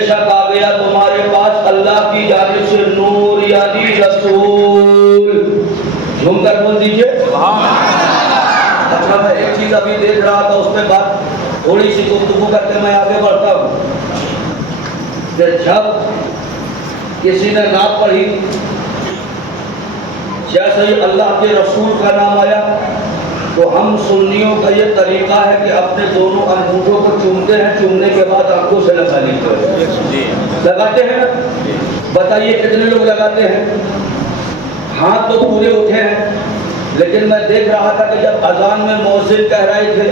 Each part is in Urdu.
شک آ گیا تمہارے پاس اللہ کی جانب سے نور یعنی رسول. جھوم کر بول دیجئے. اچھا میں ایک چیز ابھی دیکھ رہا تھا, اس پہ بات تھوڑی سی گفتگو کرتے میں آگے بڑھتا ہوں. کہ جب کسی نے نہ پڑھی, جیسے ہی اللہ کے رسول کا نام آیا, تو ہم سنیوں کا یہ طریقہ ہے کہ اپنے دونوں انگوٹھوں کو چومتے ہیں, چومنے کے بعد آنکھوں سے لگا لیتے ہیں. لگاتے ہیں نا؟ بتائیے کتنے لوگ لگاتے ہیں؟ ہاتھ تو پورے اٹھے ہیں, لیکن میں دیکھ رہا تھا کہ جب اذان میں مؤذن کہہ رہے تھے,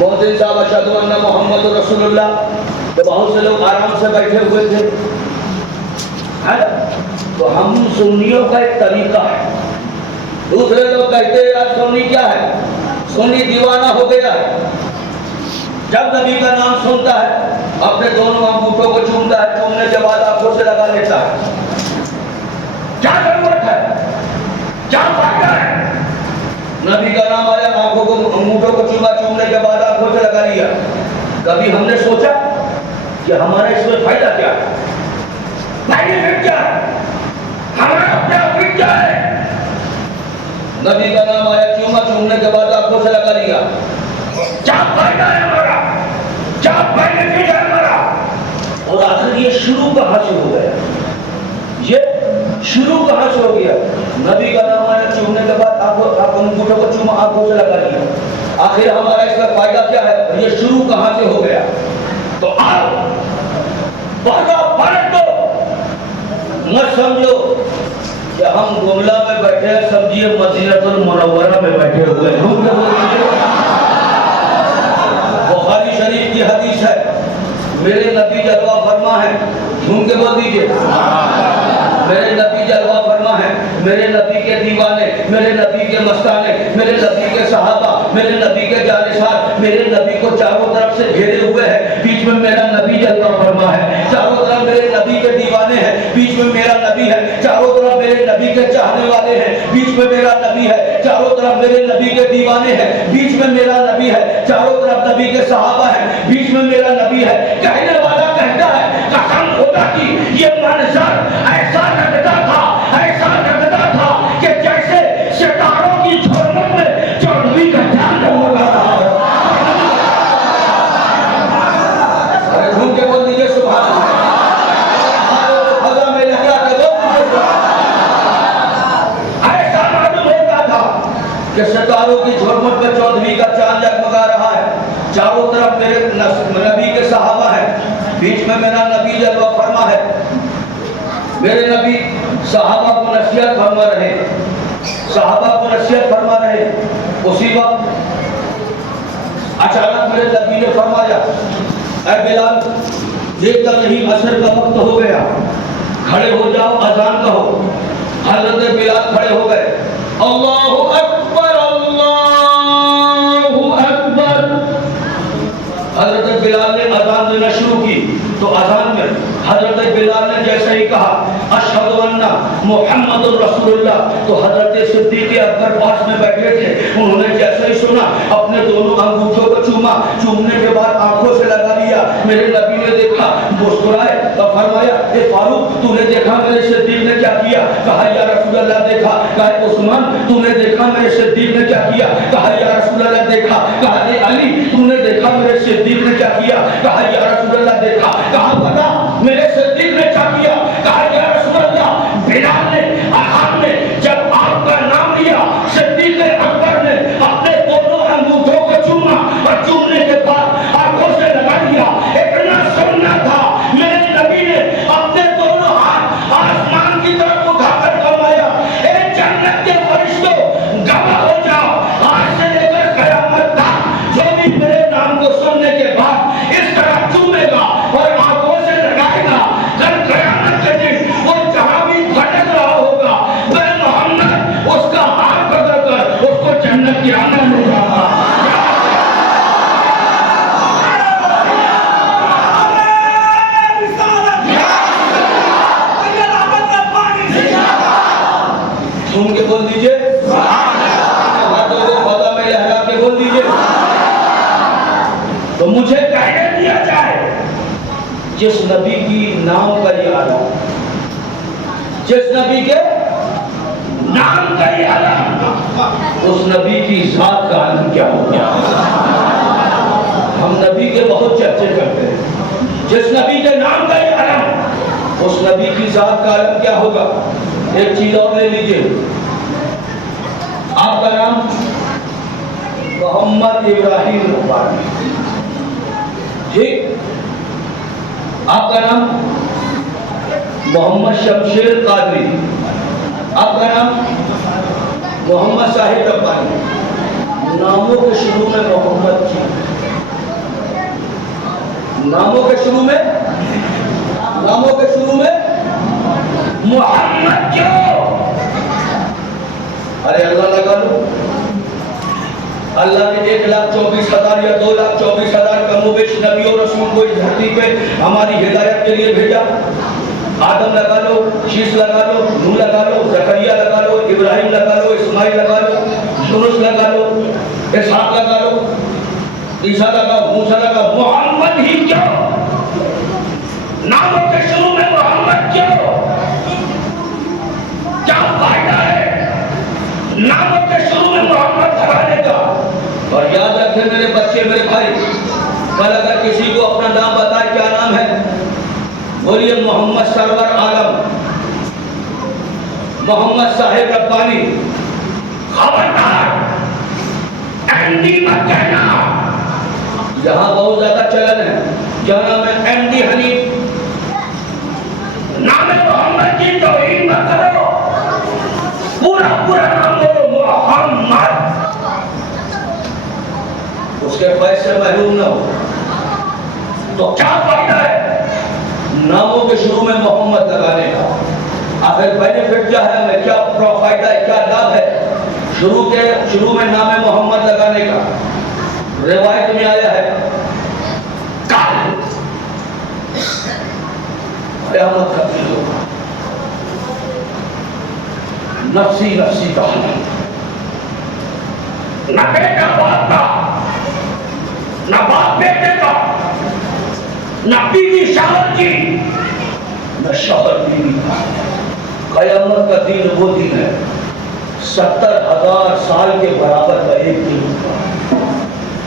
مؤذن صاحب اشہد ان محمد رسول اللہ, تو بہت سے لوگ آرام سے بیٹھے ہوئے تھے. تو ہم سنیوں کا ایک طریقہ ہے. دوسرے لوگ کہتے ہیں یار سنی کیا ہے, سنی دیوانہ ہو گیا ہے. جب نبی کا نام سنتا ہے اپنے دونوں انگوٹھوں کو چومتا ہے, چومنے کے بعد آنکھوں سے لگا لیتا ہے. کیا ضرورت ہے, کیا فائدہ ہے؟ نبی کا نام آیا, آنکھوں کو انگوٹھوں کو چوما, چومنے کے بعد آنکھوں سے لگا لیا. کبھی ہم نے سوچا کہ ہمارا اس میں فائدہ کیا ہے, بینیفٹ کیا ہے, ہمارا پروفٹ کیا ہے؟ نبی کا نام آیا, چوما, چومنے کے بعد آنکھوں سے لگا لیا. کیا فائدہ ہے ہمارا, کیا بینیفٹ ہے ہمارا؟ اور آخر یہ شروع کہاں سے ہو گیا, یہ شروع کہاں سے ہو گیا؟ نبی کا نام آیا, چومنے کے بعد انگوٹھوں کو چوما, آنکھوں سے لگا لیا. آخر ہمارا اس کا فائدہ کیا ہے, یہ شروع کہاں سے ہو گیا؟ تو آؤ پردہ پلٹ دو, مت سمجھو کہ ہم گملہ میں بیٹھے ہیں, سمجھیے مدینہ المنورہ میں بیٹھے ہوئے ہیں. بخاری شریف کی حدیث ہے, میرے نبی جلوہ فرما ہے. جھوم کے بول دیجئے. میرے نبی جلوہ فرما ہے, میرے نبی کے دیوانے, میرے نبی کے مستانے, میرے نبی کے صحابہ, میرے نبی کے جانشار, میرے نبی کو چاروں طرف سے گھیرے ہوئے ہیں. بیچ میں میرا نبی جلوہ فرما ہے, چاروں طرف میرے نبی کے دیوانے ہیں, بیچ میں میرا نبی ہے. چاروں طرف میرے نبی کے چاہنے والے ہیں, بیچ میں میرا نبی ہے. چاروں طرف میرے نبی کے دیوانے ہیں, بیچ میں میرا نبی ہے. چاروں طرف نبی کے صحابہ ہیں, بیچ میں میرا نبی ہے. کہنے والا کہتا ہے قسم خدا کی یہ منظر ایسا لگتا تھا, ایسا لگتا تھا کہ جیسے ستاروں کی جھلمٹ میں چودھویں کا چاند ہو رہا ہے. ارے جھوم کے بول دیجیے سبحان اللہ. خدا میں لگا کے بول ایسا معلوم ہوتا تھا کہ ستاروں کی جھلمٹ میں چودھویں کا چاند جگمگا رہا ہے. چاروں طرف میرے نبی کے صحابہ ہیں, بیچ میں میرا نبی جلوہ فرما ہے. میرے نبی صحابہ کو نصیحت فرما رہے, صحابہ کو نصیحت فرما رہے. اسی وقت اچانک میرے نبی نے فرمایا, اے بلال دیکھتا نہیں عصر کا وقت ہو گیا, کھڑے ہو جاؤ اذان کہو. حضرت بلال کھڑے ہو گئے. اللہ اکبر, اللہ اکبر. حضرت بلال نے اذان دینا شروع کی تو اذان میں حضرت بلال نے جیسے ہی کہا اشہد ان محمد رسول اللہ, تو حضرت صدیق اکبر پاس میں بیٹھے تھے, انہوں نے جیسے ہی سنا اپنے دونوں انگوٹھوں کو چوما, چومنے کے بعد آنکھوں سے لگا لیا. میرے نبی نے دیکھا, مسکرائے اور فرمایا اے فاروق تو نے دیکھا میرے صدیق نے کیا کیا؟ کہا یا رسول اللہ دیکھا. کہا عثمان تو نے دیکھا میرے صدیق نے کیا کیا؟ کہا یا رسول اللہ دیکھا. کہا اے علی تو نے دیکھا میرے صدیق نے کیا کیا؟ کہا یا رسول اللہ دیکھا. کہا پتا میرے صدیق نے کیا کیا؟ کہا یا رسول اللہ بلال نے اذان میں جب آپ کا نام لیا صدیق اکبر نے اپنے دونوں انگوٹھوں کو چوما اور چومنے کے بعد آنکھوں سے لگا لیا. اتنا سننا تھا میرے نبی نے اپنے دونوں ہاتھ آسمان کی طرف اٹھا کر فرمایا اے جنت کے فرشتوں گواہ ہو جاؤ, آج سے لے کر قیامت تک جو بھی میرے نام کو سننے کے بعد اس طرح چومے گا اور آنکھوں سے لگائے گا, کل قیامت کے دن وہ جہاں بھی بھٹک رہا ہوگا میں محمد اس کا ہاتھ پکڑ کر اس کو جنت کی آنگن لے جاؤں گا. سن کے بول دیجئے, ہاتھوں کو خدا میں لہرا کے بول دیجئے. تو مجھے کہنے دیا جائے جس نبی کی نام کا یہ عالم، جس نبی کے نام کا یہ عالم، اس نبی کی ذات کا عالم کیا ہو گیا؟ ہم نبی کے بہت چرچے کرتے ہیں، جس نبی کے نام کا یہ عالم، اس نبی کی ذات کا عالم کیا ہوگا؟ ایک چیز اور لے لیجئے، آپ کا نام محمد ابراہیم ربانی، ٹھیک؟ آپ کا نام محمد شمشیر قادری، آپ کا نام محمد صاحب ربانی، ناموں کے شروع میں محمد کی، ناموں کے شروع میں محمد کیوں؟ ارے اللہ لگا لو، اللہ نے 1,24,000 یا 2,24,000 کم و بیش نبی اور رسول کو اس دھرتی پہ ہماری ہدایت کے لیے بھیجا۔ آدم لگا لو، شیش لگا لو، نوح لگا لو، زکریا لگا لو، ابراہیم لگا لو، اسماعیل لگا لو، یونس لگا لو، اسحاق لگا لو، عیسیٰ لگا، موسیٰ لگا، محمد ہی کیوں؟ ناموں کے شروع میں محمد کیوں؟ کیا فائدہ ہے ناموں کے شروع میں محمد لگانے کا؟ اور یاد رکھیں میرے بچے، میرے بھائی، کل اگر کسی کو اپنا نام بتائے کیا نام ہے، بولیے محمد سرور عالم، محمد صاحب ربانی، خبردار ایم ڈی مت کہنا۔ یہاں بہت زیادہ چلن ہے، کیا نام ہے؟ M D Hanif. نام محمد کی توہین مت کرو، پورا نام بولو محمد، اس کے فیض سے محروم نہ ہو۔ تو کیا فائدہ ہے ناموں کے شروع میں محمد لگانے کا؟ آخر بینیفٹ کیا ہے ہمیں؟ کیا فائدہ ہے، کیا لابھ ہے شروع میں نام محمد لگانے کا؟ روایت میں آیا ہے قیامت کا دن ہوگا، نفسی نفسی کا حال، نہ بیٹا باپ کا، نہ باپ بیٹے کا، نہ بیوی شوہر کی، نہ شوہر بیوی کا۔ قیامت کا دن وہ دن ہے 70,000 سال کے برابر کا ایک دن ہوگا۔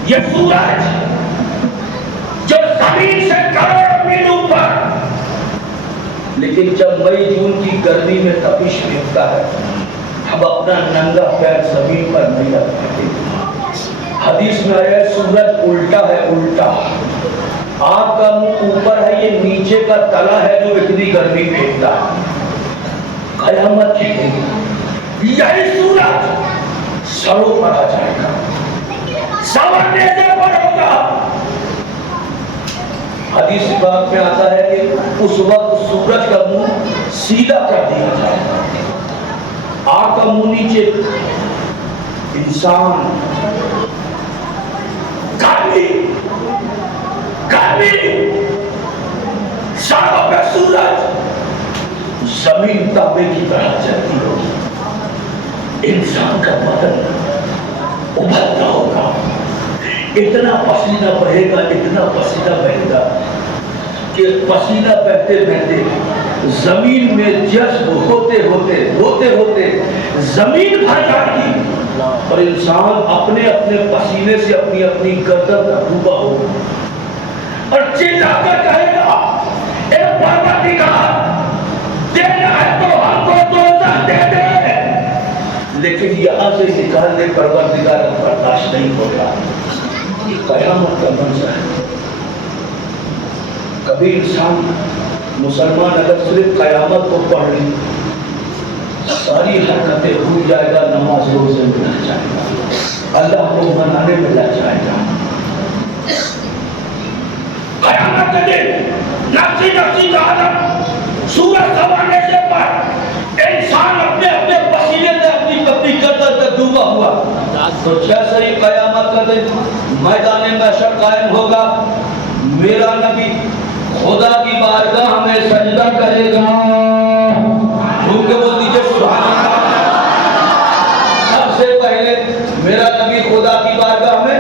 یہ سورج جو زمین سے کروڑ میل اوپر، لیکن جب مئی جون کی گرمی میں تپش بھیگتا ہے، اب اپنا ننگا پیر زمین پر نہیں رکھتے۔ حدیث میں آیا ہے سورج الٹا ہے، الٹا، آپ کا منہ اوپر ہے، یہ نیچے کا تلا ہے جو اتنی گرمی بھیجتا ہے۔ قیامت کی دن یہی سورج سروں پر آ جائے گا، سورنے سے پر ہوگا۔ حدیث پاک میں آتا ہے کہ اس وقت سورج کا منہ سیدھا کر دیا جائے گا، آگ کا منہ نیچے، انسان گرمی، ساروں پہ سورج، زمین تانبے کی طرح جلتی ہوگی، انسان کا بدن ابھرتا ہوگا، اتنا پسینہ بہے گا، اتنا پسینہ بہے گا کہ پسینہ بہتے بہتے زمین میں جذب ہوتے ہوتے زمین بھر جائے گی، اور انسان اپنے اپنے پسینے سے اپنی اپنی گردن کا ڈوبا ہوگا، اور چلا کر کہے گا اے پروردگار، دینا ہے تو ہم کو دوزخ دے دے، لیکن یہاں سے نکالنے پروردگار برداشت نہیں ہوگا۔ یہ قیامت کا منظر ہے۔ کبھی انسان مسلمان اگر صرف قیامت کو پڑھ لی، ساری حرکتیں بھول جائے گا، نماز روزے میں لگ جائے گا، اللہ کو منانے میں لگ جائے گا۔ قیامت کے دن نفسی کا عالم، سورج سوانے سے پر انسان اپنے اپنے پسینے سے اپنی گردن تک ڈوبا ہوا، تو جیسے ہی قیامت کا دن میدان محشر قائم ہوگا، میرا نبی خدا کی بارگاہ میں سجدہ کرے گا، کیونکہ وہ دیجئے سبحان اللہ، سب سے پہلے میرا نبی خدا کی بارگاہ میں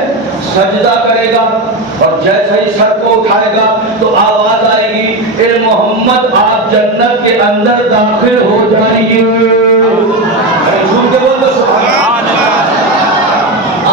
سجدہ کرے گا اور جیسے ہی سر کو اٹھائے گا تو آواز آئے گی اے محمد آپ جنت کے اندر داخل ہو جائیے. جھوم کے بول دو سبحان اللہ.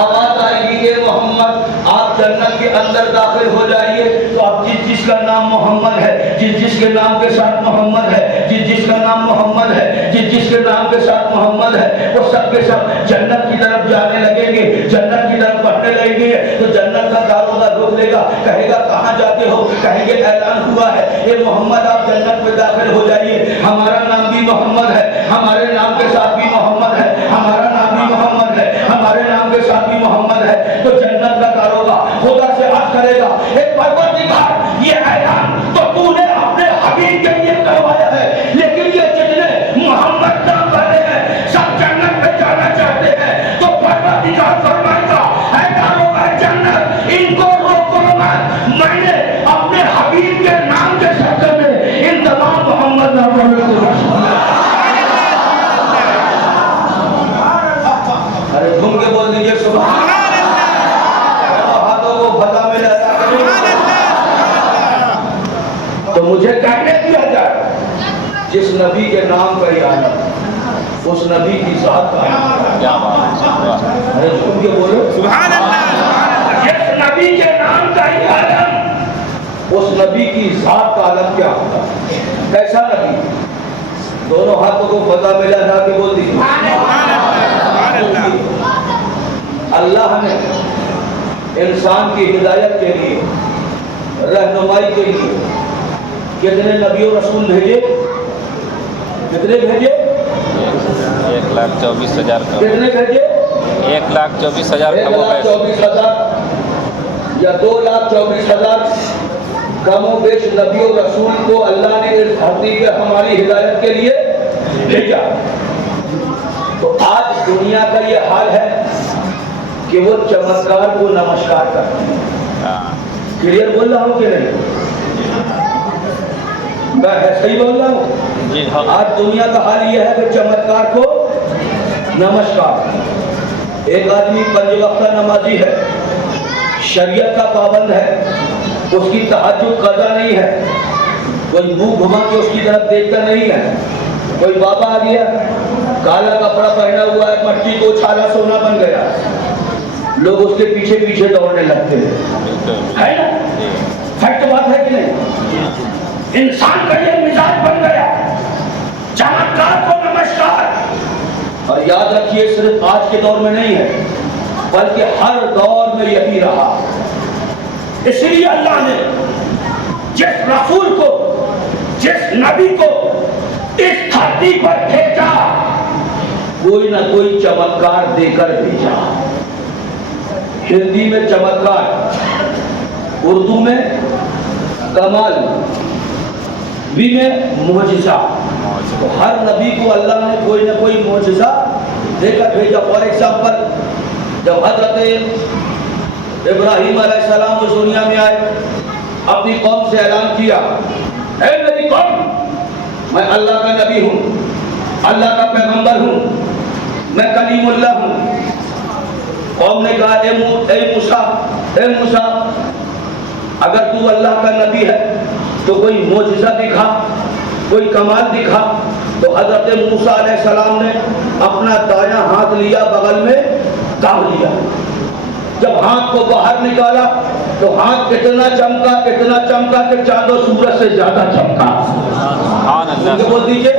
آواز آئے گی اے محمد آپ جنت کے اندر داخل ہو جائیے. تو اب جس کا نام محمد ہے, جس کے نام کے ساتھ محمد ہے, جس کا نام محمد ہے, جس کے نام کے ساتھ محمد ہے, وہ سب کے سب جنت کی طرف جانے لگیں گے, جنت کی طرف بڑھنے لگیں گے. تو جنت کا داروغہ روک لے گا, کہے گا کہاں جاتے ہو؟ کہیں گے اعلان ہوا ہے یہ محمد آپ جنت میں داخل ہو جائیے. ہمارا نام بھی محمد ہے, ہمارے نام کے ساتھ بھی محمد ہے, ہمارا نام بھی محمد ہے, ہمارے نام کے ساتھ بھی محمد ہے. تو جنت کا داروغہ خدا سے عرض کرے گا ایک پروردگار یہ اعلان تو تو نے اپنے حبیب کے لیے کروایا ہے, لیکن یہ جتنے محمد نام والے ہیں سب جنت میں جانا چاہتے ہیں. تو پروردگار فرمائے گا اے داروغہ جنت ان کو روکو مت, میں نے اپنے حبیب کے نام کے صدقے میں ان تمام محمد نام والوں کو رسول. ارے گھوم کے بول دیجئے سبحان اللہ. ہاتھوں کو فضا میں لہرا کریں. تو مجھے کہنے دیا جائے جس نبی کے نام کا ہی عالم اس نبی کی ذات کا عالم. ارے جھوم کے بولو سبحان اللہ. جس نبی کے نام کا ہی عالم اس نبی کی ذات کا عالم کیا ہوتا ہے؟ کیسا نبی؟ دونوں ہاتھوں کو فضا میں لہرا کے بول دیجیے اللہ نے انسان کی ہدایت کے لیے, رہنمائی کے لیے کتنے نبی و رسول بھیجے؟ کتنے بھیجے؟ 1,24,000 کتنے بھیجے؟ 1,24,000 کم و بیش 1,24,000 یا 2,24,000 کم و بیش نبی و رسول کو اللہ نے اس دھرتی پہ ہماری ہدایت کے لیے بھیجا. تو آج دنیا کا یہ حال ہے کہ وہ چمتکار کو نمسکار کرتے ہیں. کلیئر بول رہا ہوں کہ نہیں؟ میں صحیح بول رہا ہوں؟ آج دنیا کا حال یہ ہے کہ چمتکار کو نمسکار. ایک آدمی 5 وقتہ نمازی ہے, شریعت کا پابند ہے, اس کی تہجد قضا نہیں ہے, کوئی منہ گھما کے اس کی طرف دیکھتا نہیں ہے. کوئی بابا آ گیا کالا کپڑا پہنا ہوا ہے, مٹی کو چھالا سونا بن گیا, لوگ اس کے پیچھے پیچھے دوڑنے لگتے ہیں, ہے نا؟ فیکٹ بات ہے کہ نہیں؟ انسان کا یہ مزاج بن گیا چمتکار کو نمسکار. اور یاد رکھیے صرف آج کے دور میں نہیں ہے بلکہ ہر دور میں یہی رہا. اس لیے اللہ نے جس رسول کو, جس نبی کو اس دھرتی پر بھیجا کوئی نہ کوئی چمتکار دے کر بھیجا. ہندی میں چمتکار, اردو میں کمال, بھی میں معجزہ. تو ہر نبی کو اللہ نے کوئی نہ کوئی معجزہ دے کر بھیجا. فار ایگزامپل جب حضرت ابراہیم علیہ السلام اس دنیا میں آئے, اپنی قوم سے اعلان کیا اے میری قوم میں اللہ کا نبی ہوں, اللہ کا پیغمبر ہوں, میں کلیم اللہ ہوں. قوم نے کہا اے موسیٰ اگر تو اللہ کا نبی ہے تو کوئی معجزہ دکھا, کوئی کمال دکھا. تو حضرت موسیٰ علیہ السلام نے اپنا دایاں ہاتھ لیا, بغل میں داغ لیا. جب ہاتھ کو باہر نکالا تو ہاتھ اتنا چمکا کہ چاند و سورج سے زیادہ چمکا. بول دیجئے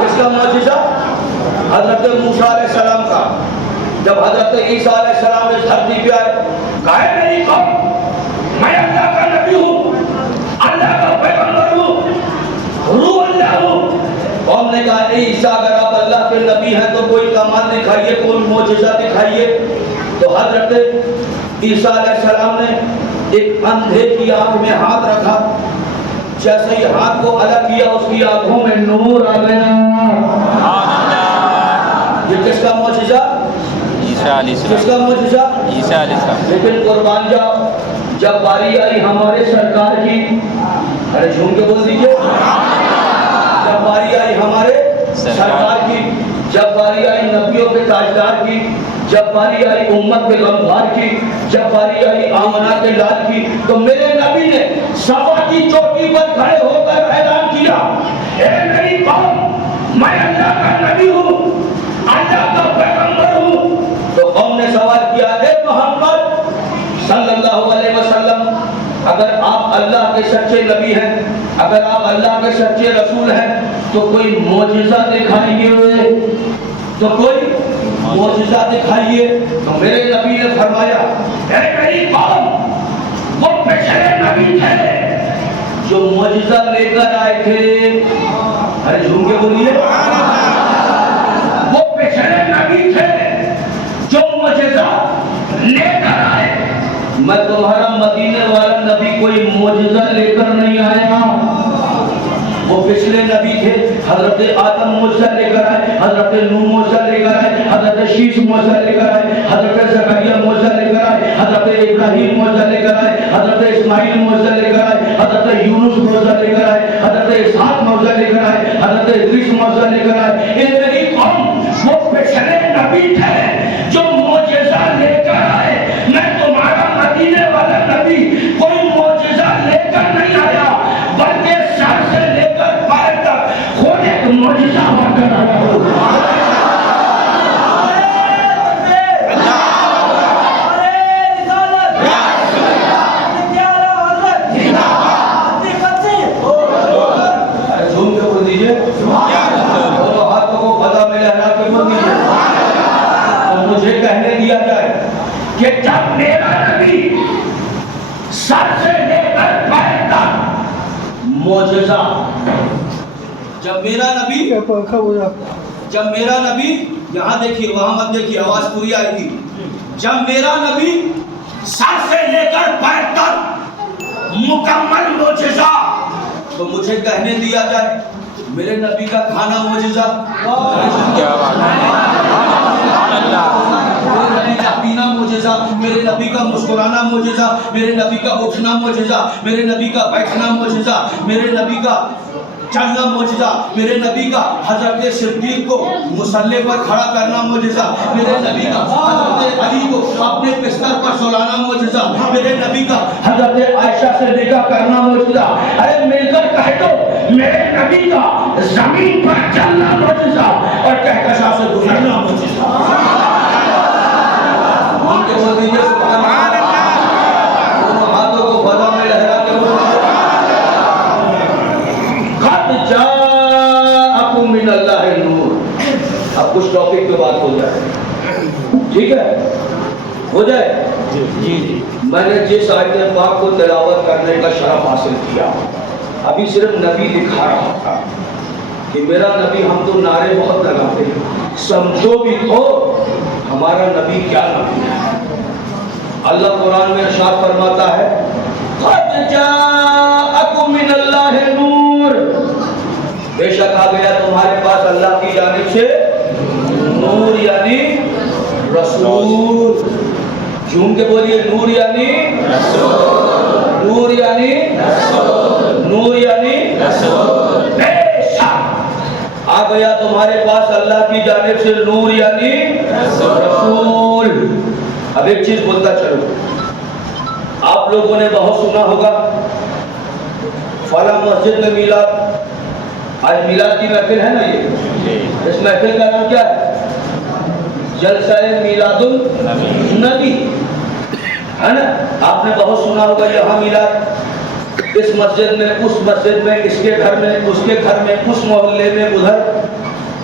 کس کا معجزہ؟ حضرت موسیٰ علیہ السلام کا. جب حضرت عیسیٰ علیہ السلام اس دھرتی پہ آئے, کہا میری قوم میں اللہ کا نبی ہوں, اللہ کا پیغمبر ہوں, روح اللہ ہوں. قوم نے کہا اے عیسیٰ اگر آپ اللہ کے نبی ہیں تو کوئی کمال دکھائیے, کوئی معجزہ دکھائیے. تو حضرت عیسیٰ علیہ السلام نے ایک اندھے کی آنکھ میں ہاتھ رکھا, جیسے ہی ہاتھ کو الگ کیا اس کی آنکھوں میں نور آ گیا. یہ کس کا معجزہ؟ عیسیٰ علیہ السلام. کس کا معجزہ؟ عیسیٰ علیہ السلام. لیکن قربان جاؤ جب باری آئی ہمارے سرکار کی, ارے جھوم کے بول دیجئے, جب باری آئی ہمارے سرکار کی, جب باری آئی نبیوں کے تاجدار کی, جب باری آئی امت کے غمخوار کی، جب باری آئی آمنہ کے لال کی، تو میرے نبی نے صفا کی چوٹی پر کھڑے ہو کر اعلان کیا، اے میری قوم، میں اللہ کا نبی ہوں، اللہ کا پیغمبر ہوں۔ تو قوم نے سوال کیا، اے محمد صلی اللہ علیہ وسلم، اگر آپ اللہ کے سچے نبی ہیں، اگر آپ اللہ کے سچے رسول ہیں، تو کوئی معجزہ دکھائیے، تو کوئی معجزہ دکھائیے۔ تو میرے نبی نے فرمایا، اے میری قوم، وہ پچھلے نبی تھے جو معجزہ لے کر آئے تھے، ارے جھوم کے بولیے، وہ پچھلے نبی تھے جو معجزہ لے کر آئے۔ میں تمہارا مدینے والا نبی کوئی معجزہ لے کر نہیں آیا، وہ پچھلے نبی تھے، حضرت آدم معجزہ لے کر آئے، حضرت نوح معجزہ لے کر آئے، حضرت شیش معجزہ لے کر آئے، حضرت زکریا معجزہ لے کر آئے، حضرت ابراہیم معجزہ لے کر آئے، حضرت اسماعیل معجزہ لے کر آئے، حضرت یونس معجزہ لے کر آئے، حضرت اسحاق معجزہ لے کر آئے، حضرت ادریس معجزہ لے کر آئے۔ اے میری قوم، وہ پچھلے نبی تھے جو معجزہ لے کر آئے، میں تمہارا مدینے والا نبی کوئی معجزہ لے کر نہیں آیا، بلکہ سر سے لے کر پیر تک خود ایک معجزہ بن کر آیا ہوں۔ مجھے کہنے دیا جائے کہ جب میرا نبی سر سے لے کر پیر تک معجزہ، جب میرا نبی یہاں دیکھیے، وہاں مت دیکھیے، آواز پوری آئے گی، جب میرا نبی سر سے لے کر پیر تک مکمل معجزہ، تو مجھے کہنے دیا جائے میرے نبی کا کھانا معجزہ، کیا بات ہے، میرے نبی کا پینا معجزہ، میرے نبی کا مسکرانا معجزہ، میرے نبی کا اٹھنا معجزہ، میرے نبی کا بیٹھنا معجزہ، میرے نبی کا چلنا معجزہ، میرے نبی کا حضرت صدیق کو مصلی پر کھڑا کرنا معجزہ، میرے نبی کا حضرت علی کو اپنے بستر پر سلانا معجزہ، میرے نبی کا حضرت عائشہ سے نکاح کرنا معجزہ۔ ارے مل کر کہہ دو، میرے نبی کا زمین پر چلنا معجزہ اور کہکشاں سے گزرنا معجزہ۔ ان کے بول دیجیے سبحان اللہ، دونوں ہاتھوں کو فضا میں لہرا کے قد جاءکم من اللہ نور۔ اب کچھ ٹاپک پہ بات ہو جائے، ٹھیک ہے، ہو جائے جی۔ میں نے جس آیت پاک کو تلاوت کرنے کا شرف حاصل کیا، ابھی صرف نبی دکھا رہا تھا کہ میرا نبی، ہم تو نعرے بہت لگاتے ہیں، سمجھو بھی تو ہمارا نبی کیا نبی ہے۔ اللہ قرآن میں ارشاد فرماتا ہے، قد جاءکم من اللہ نور، بے شک آ گیا تمہارے پاس اللہ کی جانب سے نور، یعنی رسول۔ جھوم کے بولیے، نور یعنی رسول، نور یعنی رسول، نور یعنی رسول۔ بے شک آ گیا تمہارے پاس اللہ کی جانب سے نور یعنی رسول۔ اب ایک چیز بولتا چلو، آپ لوگوں نے بہت سنا ہوگا فلاں مسجد میں میلاد، آج میلاد کی محفل ہے نا، یہ اس محفل کا نام کیا ہے؟ جلسہ میلاد النبی، ہے نا؟ آپ نے بہت سنا ہوگا یہاں میلاد، اس مسجد میں، اس مسجد میں، اس کے گھر میں، اس کے گھر میں، اس محلے میں، ادھر۔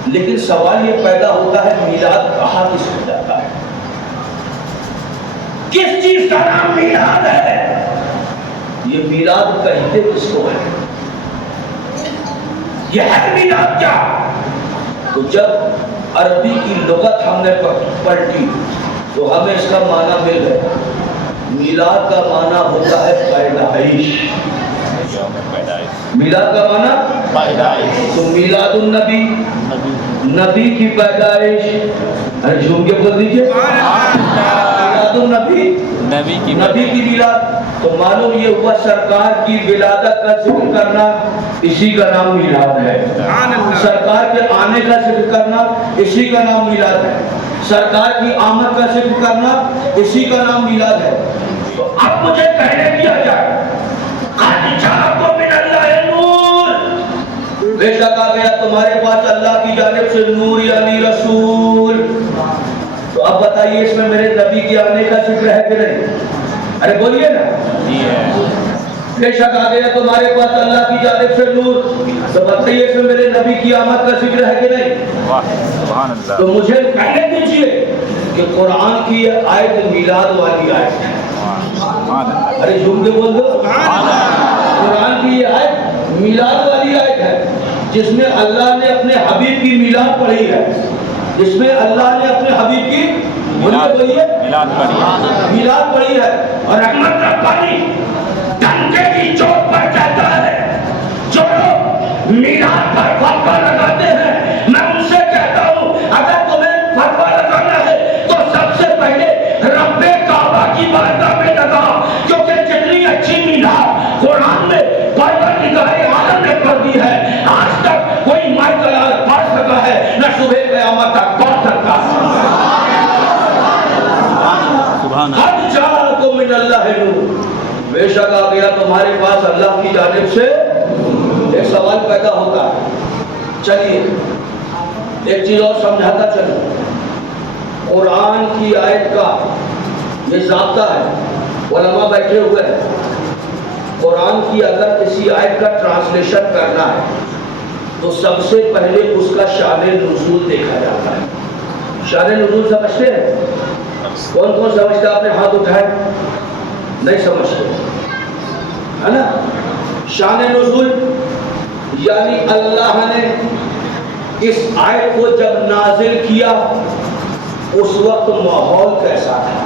لیکن سوال یہ پیدا ہوتا ہے، میلاد کہاں کس کو جاتا ہے؟ کس چیز کا نام میلاد ہے؟ یہ میلاد کہتے کس کو ہے؟ یہ ہے میلاد کیا؟ تو جب عربی کی لغت ہم نے پلٹی تو ہمیں اس کا معنی مل گیا۔ میلاد کا معنی ہوتا ہے پیدائش، میلاد کا معنی پیدائش، تو میلاد النبی، نبی کی پیدائش۔ جھوم کے بول دیجیے، میلاد میلاد النبی نبی کی میلاد. تو معلوم یہ ہوا سرکار کی ولادت کا ذکر کرنا اسی کا نام میلاد ہے. سرکار کے آنے کا ذکر کرنا اسی کا نام میلاد ہے. سرکار کی آمد کا ذکر کرنا اسی کا نام میلاد ہے. تو اب مجھے کہنے دیا جائے قد جاءکم من اللہ نور، بے شک آ گیا تمہارے پاس اللہ کی جانب سے نور یعنی رسول. تو اب بتائیے اس میں میرے نبی کے آنے کا ذکر ہے کہ نہیں؟ ارے بولیے نا. بے شک آ گیا تمہارے پاس اللہ کی جانب سے نور، تو بتائیے اس میں میرے نبی کی آمد کا ذکر ہے کہ نہیں؟ تو مجھے کہنے دیجئے کہ قرآن کی یہ آیت میلاد والی آیت ہے. ارے جھوم کے بول دو. قرآن کی یہ آیت میلاد والی آیت ہے جس میں اللہ نے اپنے حبیب کی میلاد پڑھی ہے. جس میں اللہ نے اپنے حبیب کی میلاد پڑھی ہے. اور احمد ربانی ڈنکے کی چوٹ پر کہتا ہے جو لوگ میلاد پر فتویٰ لگاتے ہیں میں ان سے کہتا ہوں اگر تمہیں فتویٰ لگانا ہے تو سب سے پہلے رب کعبہ کی بارگاہ میں لگاؤ، کیونکہ جتنی اچھی میلاد قرآن میں پروردگار عالم نے پڑھ دی ہے آج تک کوئی مرد پڑھ سکا ہے نہ صبح قیامت تک پڑھ سکتا ہے. قد جاءکم من اللہ نور، بے شک آ گیا تمہارے پاس اللہ کی جانب سے. ایک سوال پیدا ہوتا ہے، چلیے ایک چیز اور سمجھاتا چلو. قرآن کی آیت کا یہ ضابطہ ہے، علماء بیٹھے ہوئے ہیں. قرآن کی اگر کسی آیت کا ٹرانسلیشن کرنا ہے تو سب سے پہلے اس کا شان نزول دیکھا جاتا ہے. شان نزول سمجھتے ہیں؟ کون کون سمجھتا ہے؟ اپنے ہاتھ اٹھائے. نہیں سمجھتے ہے نا. شان نزول یعنی اللہ نے اس آیت کو جب نازل کیا اس وقت ماحول کیسا تھا،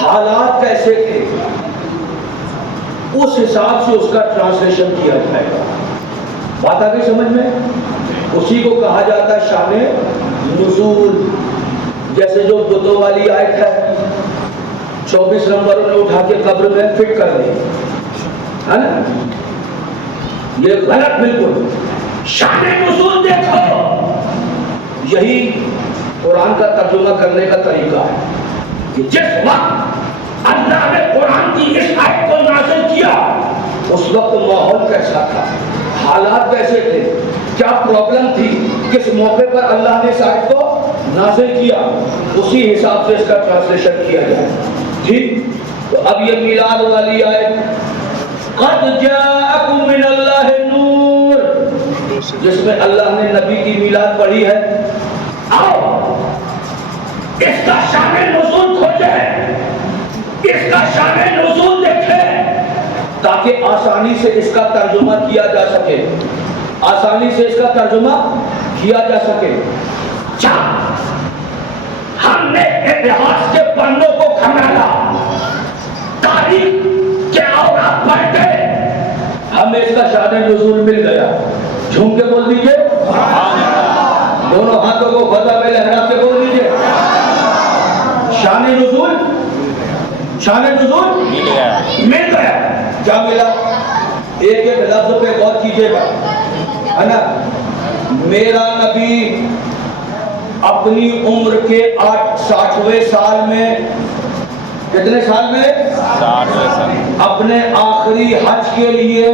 حالات کیسے تھے، اس حساب سے اس کا ٹرانسلیشن کیا جائے گا. بات آ گئی سمجھ میں؟ اسی کو کہا جاتا ہے شان نزول. جیسے جو بدو والی آیت ہے 24 نمبر انہیں اٹھا کے قبر میں فٹ کر دی ہے نا، یہ غلط بالکل. شان نزول دیکھو، یہی قرآن کا ترجمہ کرنے کا طریقہ ہے کہ جس وقت اللہ نے قرآن کی اس آیت کو نازل کیا اس وقت ماحول کیسا تھا، حالات کیسے تھے، کیا پرابلم تھی، کس موقع پر اللہ نے اس آیت کو نازل کیا، اسی حساب سے اس کا ٹرانسلیشن کیا جائے. ٹھیک. تو اب یہ میلاد والی آیت قد جاءکم من اللہ نور جس میں اللہ نے نبی کی میلاد پڑھی ہے. آؤ اس کا شان نزول کھوجیں، اس کا شان نزول دیکھیں تاکہ آسانی سے اس کا ترجمہ کیا جا سکے، آسانی سے اس کا ترجمہ کیا جا سکے. ہم نے اتہاس کے پنوں کو کھنگالا، تاریخ کے اوراق پڑھتے ہمیں اس کا شان نزول مل گیا. جھوم کے بول دیجئے دونوں ہاتھوں کو فضا میں لہرا کے بول دیجئے شان نزول مل گیا. کیا ملا؟ ایک ایک لفظ پہ غور کیجئے گا ہے نا. میرا نبی اپنی عمر کے 60ویں سال میں، کتنے سال میں؟ 60ویں سال، اپنے آخری حج کے لیے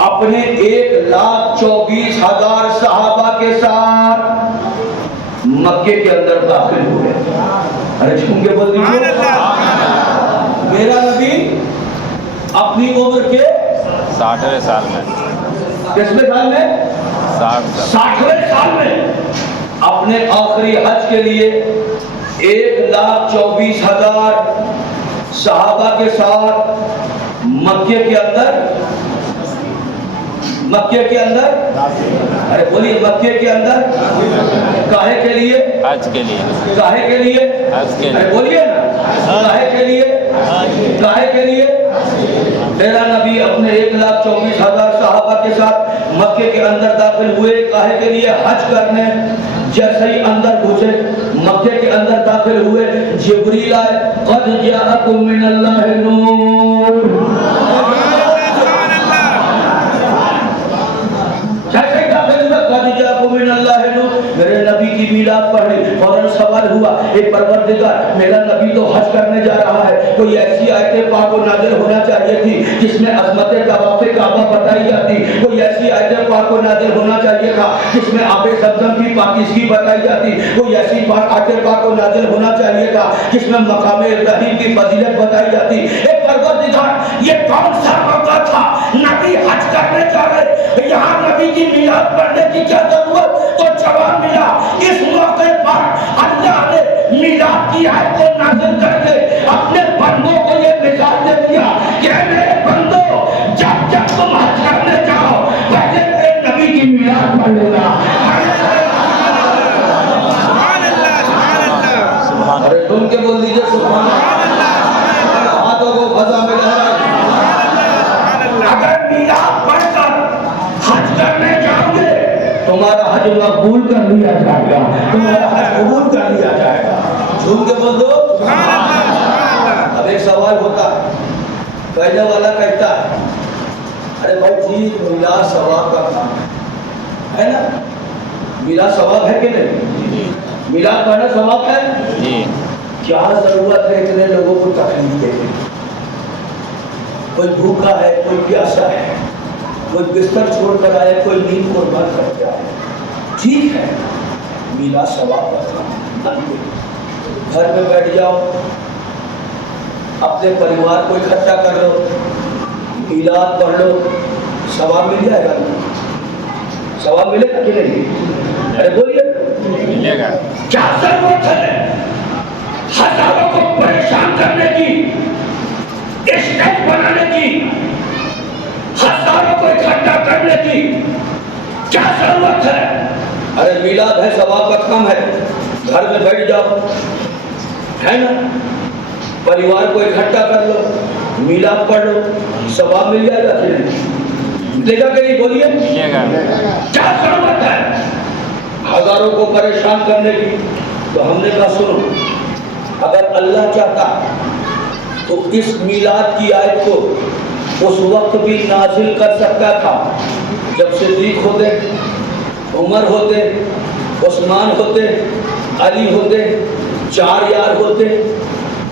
اپنے 1,24,000 صحابہ کے ساتھ مکے کے اندر داخل ہوئے. ارے جھوم کے بول دیجیے میرا نبی اپنی عمر کے 60ویں سال میں، کتنے سال میں؟ 60ویں سال میں اپنے آخری حج کے لیے 1,24,000 صحابہ کے ساتھ مکے کے اندر ارے بولیے مکے کے اندر کاہے کے لیے؟ حج کے لیے. کاہے کے لیے؟ حج کے لیے. ارے بولیے نا کاہے کے لیے؟ کاہے کے لیے؟ میرا نبی اپنے 1,24,000 صحابہ کے ساتھ مکے کے اندر داخل ہوئے، کاہے کے لیے؟ حج کرنے۔ جیسے ہی اندر گھسے، مکے کے اندر داخل ہوئے، جبریل آئے، قد جاءکم من اللہ نور۔ جیسے ہی داخل ہوئے، قد جاءکم من اللہ نور، میرے نبی کی میلاد پڑھی، فوراً سوال ہوا، اے پروردگار، میرا نبی تو حج کرنے جا رہا ہے، کوئی ایسی آیت پاک و نازل ہونا چاہیے تھی جس میں عظمت طواف کعبہ بتائی جاتی، کوئی ایسی آیت پاک و نازل ہونا چاہیے تھا جس میں آب زمزم کی پاکیزگی بتائی جاتی، کوئی ایسی آیت پاک و نازل ہونا چاہیے تھا جس میں مقام ابراہیم کی فضیلت بتائی جاتی۔ اے پروردگار، یہ کون سا موقع تھا؟ نبی حج کرنے جا رہے، یہاں نبی کی میلاد پڑھنے کی کیا ضرورت؟ تو جواب ملا، اس موقع پر اللہ نے میلاد کی آیت کو نازل کر کے اپنے بندوں کو یہ مثال دے دیا کہ اے میرے بندو، جب جب تم حج کرنے جاؤ پہلے میرے نبی کی میلاد پڑھ لینا۔ ارے تم کے بول دیجئے سبحان اللہ، ہاتھوں کو فضا میں لہرائیں۔ اگر میلاد پڑھ کر حج کرنے جاؤ گے، تمہارا حج مقبول کر لیا جائے گا، تمہارا حج قبول کر لیا جائے گا۔ جھوم کے بول دو۔ اب ایک سوال ہوتا ہے، کہنے والا کہتا ہے، ارے بھائی جی میلاد ثواب کا کام ہے نا، میلاد ثواب ہے کہ نہیں؟ میلاد پڑھنا ثواب ہے؟ کیا ضرورت ہے اتنے لوگوں کو تکلیف دینے؟ کوئی بھوکا ہے، کوئی پیاسا ہے، کوئی بستر چھوڑ کر آئے، کوئی نیند قربان کر کے آئے، ٹھیک ہے، میلاد ثواب کا کام، گھر میں بیٹھ جاؤ، اپنے پریوار کو اکٹھا کر لو، میلاد پڑھ لو، ثواب مل جائے گا، ثواب ملے گا کہ نہیں؟ ارے بولیے، ملے گا۔ کیا ضرورت ہے ہزاروں کو پریشان کرنے کی، اسٹیج بنانے کی، ہزاروں کو اکٹھا کرنے کی؟ کیا ضرورت ہے؟ ارے میلاد ہے، ثواب کا کام ہے، گھر میں بیٹھ جاؤ، ہے نا، پریوار کو اکٹھا کر لو، میلاد پڑھ لو، ثواب مل جائے گا کہ نہیں؟ ملے گا کہ نہیں؟ بولیے، ملے گا۔ کیا ضرورت ہے ہزاروں کو پریشان کرنے کی؟ تو ہم نے کہا سنو، اگر اللہ چاہتا تو اس میلاد کی آیت کو اس وقت بھی نازل کر سکتا تھا جب صدیق ہوتے، عمر ہوتے، عثمان ہوتے، علی ہوتے، 4 یار ہوتے،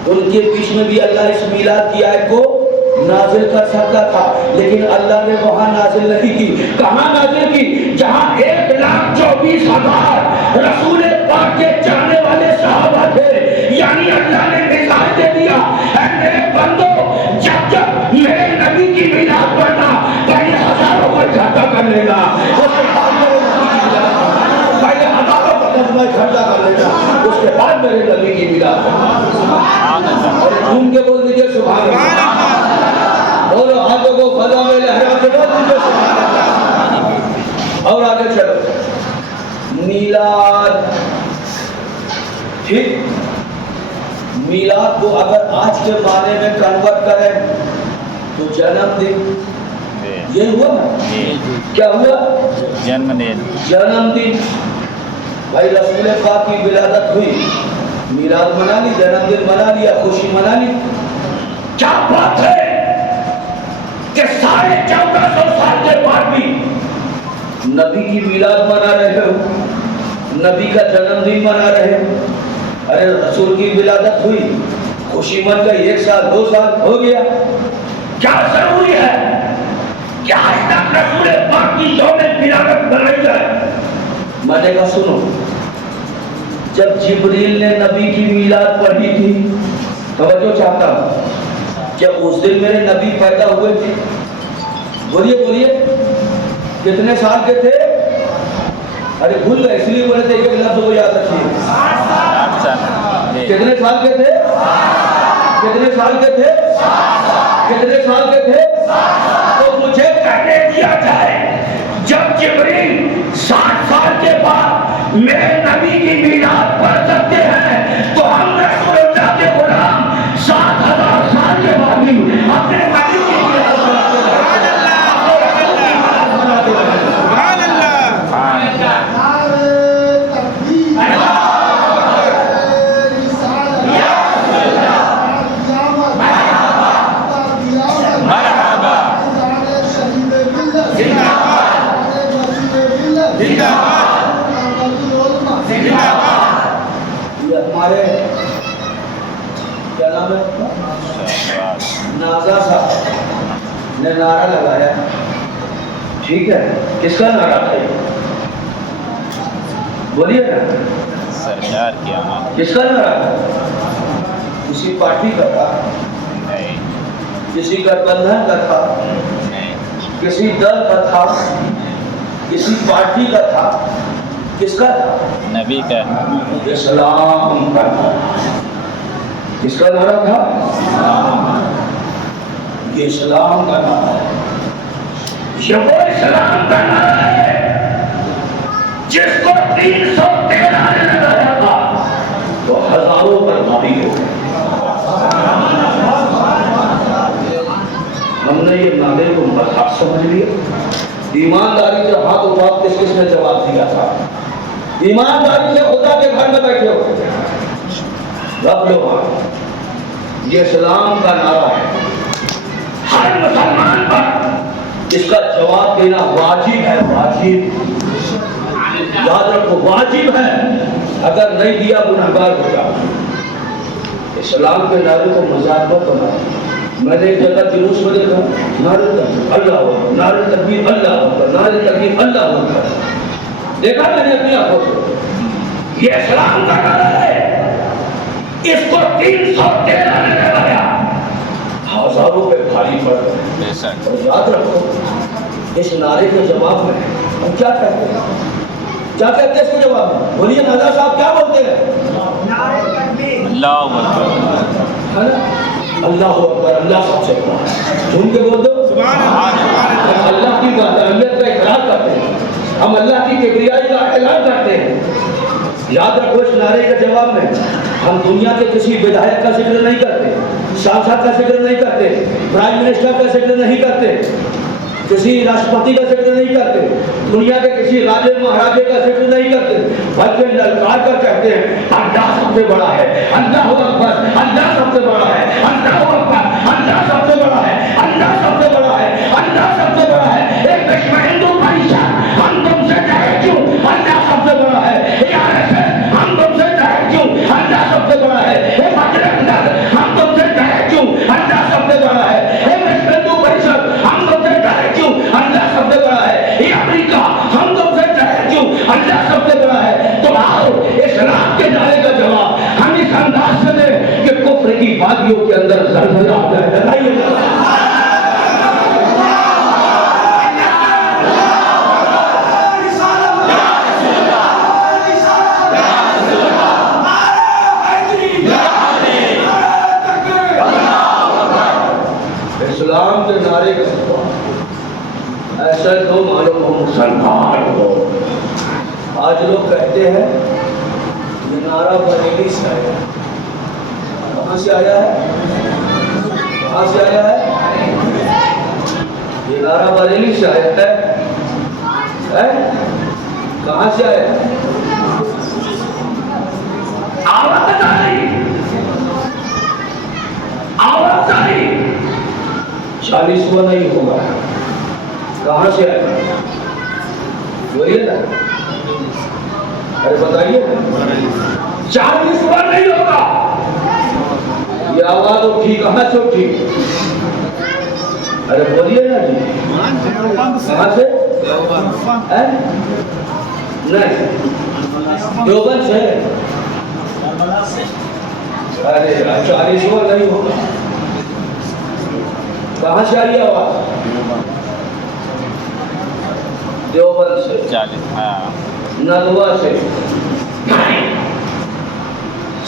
ان کے بیچ میں بھی اللہ اس میلاد کی آیت کو نازل کر سکتا تھا، لیکن اللہ نے وہاں نازل نہیں کی۔ کہاں نازل کی؟ جہاں 1,24,000 رسول پاک کے چاہنے والے صحابہ تھے، یعنی اللہ نے مثال دے دیا، اے میرے بندو، جب جب میرے نبی کی میلاد پڑھنا، پہلے ہزاروں کو اکٹھا کر لینا، اس کے بعد میرے نبی کی میلاد پڑھنا، پہلے ہزاروں کو اکٹھا کر لینا، اس کے بعد میرے نبی کی میلاد پڑھنا۔ اور جھوم کے بول دیجئے سبحان اللہ، بولو، ہاتھوں کو فضا میں لہرا کے بول دیجئے سبحان اللہ۔ اور آگے چلو، میلاد، ٹھیک، میلاد کو اگر آج کے معنی میں کنورٹ کریں تو جنم دن، یہ ہوا نا؟ کیا ہوا؟ جنم دن۔ جنم دن، بھائی رسول پاک کی ولادت ہوئی، میلاد منا لی، جنم دن منا لیا، خوشی منا لی۔ کیا بات ہے کہ 1450 سال کے بعد بھی نبی کی میلاد منا رہے ہو، نبی کا جنم دن منا رہے ہو؟ ارے رسول کی ولادت ہوئی، خوشی من گئی، 1 سال 2 سال ہو گیا، کیا ضروری ہے کہ آج تک رسول پاک کی یوم ولادت منائی جائے؟ میں نے کہا سنو، جب جبریل نے نبی کی میلاد پڑھی تھی، توجہ چاہتا ہوں، کیا اس دن میرے نبی پیدا ہوئے تھے؟ بولیے بولیے، کتنے سال کے تھے؟ ارے بھول گئے، اس لیے بولے تھے ایک لفظ کو یاد رکھیے، کتنے سال کے تھے؟ کتنے سال کے تھے؟ کتنے سال کے تھے؟ تو مجھے کہنے دیا جائے، جب جبریل 60 سال کے بعد میرے نبی کی میلاد پڑھ سکتے ہیں، تو ہم رسول اللہ کے غلام 7000 سال کے بعد بھی اپنے نبی کی میلاد نازا صاحب نے نعرہ لگایا، ٹھیک ہے، کس کا نعرہ تھا یہ؟ بولیے نا، سرکار کی آمد کس کا نعرہ تھا؟ کسی پارٹی کا تھا؟ نہیں کسی گٹھبندھن کا تھا؟ نہیں کسی دل کا تھا؟ کسی پارٹی کا تھا؟ کس کا تھا؟ نبی کا اسلام کا تھا۔ کس کا نعرہ تھا؟ یہ اسلام کا نعرہ ہے، یہ وہ اسلام کا نعرہ ہے جس کو 313 نے لگایا تھا تو ہزاروں پر بھاری ہو گئے۔ ہم نے یہ نعرے کو مذہب سمجھ لیا۔ ایمانداری سے ہاتھ اٹھا کس کس نے جواب دیا تھا؟ ایمانداری سے خدا کے گھر میں بیٹھے ہو رب لو ہاتھ، یہ اسلام کا نعرہ ہے، ہر مسلمان پر اس کا جواب دینا واجب ہے، واجب، یاد رکھو واجب ہے، اگر نہیں دیا گنہگار ہو جاؤ۔ اسلام کے نعرے کو مذاق مت بناؤ۔ میں نے ایک جگہ جلوس میں دیکھا، نعرے تکبیر اللہ اکبر، نعرے تکبیر اللہ اکبر، نعرے تکبیر اللہ اکبر، دیکھا میں نے اپنی آنکھوں سے۔ یہ اسلام کا نعرہ ہے، اس کو 313 نے لگایا، ہزاروں پہ بھاری پڑ گئے۔ بے شک اور یاد رکھو اس نعرے کے جواب میں ہم کیا کہتے ہیں؟ کیا کہتے ہیں اس کے جواب میں؟ بولیے ناظر صاحب کیا بولتے ہیں؟ اللہ اکبر، ہے نا؟ اللہ اکبر، اللہ سب سے بڑا ہے، جھوم کے بول دو ہم اللہ کی وحدانیت کا اقرار کرتے ہیں، ہم اللہ کی کبریائی کا اعلان کرتے ہیں۔ یاد رکھو اس نعرے کے جواب میں ہم دنیا کے کسی ودھایک کا ذکر نہیں کرتے، سانسد کا ذکر نہیں کرتے، پرائم منسٹر کا ذکر نہیں کرتے، کسی راشٹرپتی کا ذکر نہیں کرتے، دنیا کے کسی راجے مہاراجے کا ذکر نہیں کرتے، بلکہ للکار کر کہتے ہیں اللہ سب سے بڑا ہے، اللہ اکبر، اللہ سب سے بڑا ہے، اللہ اکبر، اللہ سب سے بڑا ہے، اللہ سب سے بڑا ہے، اللہ سب سے بڑا ہے۔ ایک وشو ہندو پریشد ہم تم سے ڈرے کیوں؟ اللہ سب سے بڑا ہے۔ ARSS ہم تم سے ڈرے کیوں؟ اللہ سب سے بڑا ہے۔ بجرنگ دل ہم تم سے ڈرے کیوں؟ اللہ سب سے بڑا ہے۔ وشو ہندو پریشد ہم تم سے ڈرے کیوں؟ اللہ سب سے بڑا ہے۔ یہ امریکہ ہم تم سے ڈرے کیوں؟ اللہ سب سے بڑا ہے۔ تو آؤ اسلام کے نعرے کا جواب ہم اس انداز سے دیں کہ کفر کی وادیوں کے اندر زلزلہ آ جائے۔ لگائیے اسلام کے نعرے کا جواب ایسا تو معلوم ہو مسلمان ہو۔ آج لوگ کہتے ہیں یہ نعرہ بریلی سے آیا ہے۔ کہاں سے آیا ہے؟ کہاں سے آیا ہے؟ یہ نعرہ بریلی سے آیا ہے۔ کہاں سے آیا ہے؟ آواز آئی، آواز آئی، 40واں نہیں ہوگا۔ کہاں سے آیا؟ بولیے نا، ارے بتائیے، 40واں نہیں ہوگا۔ یہ آواز اٹھی، کہاں سے اٹھی؟ ارے بولیے نا جی، کہاں سے؟ نہیں، دیوبند سے۔ ارے 40واں نہیں ہوگا۔ کہاں سے آئی آواز؟ دیوبند سے، 40 ندوا سے۔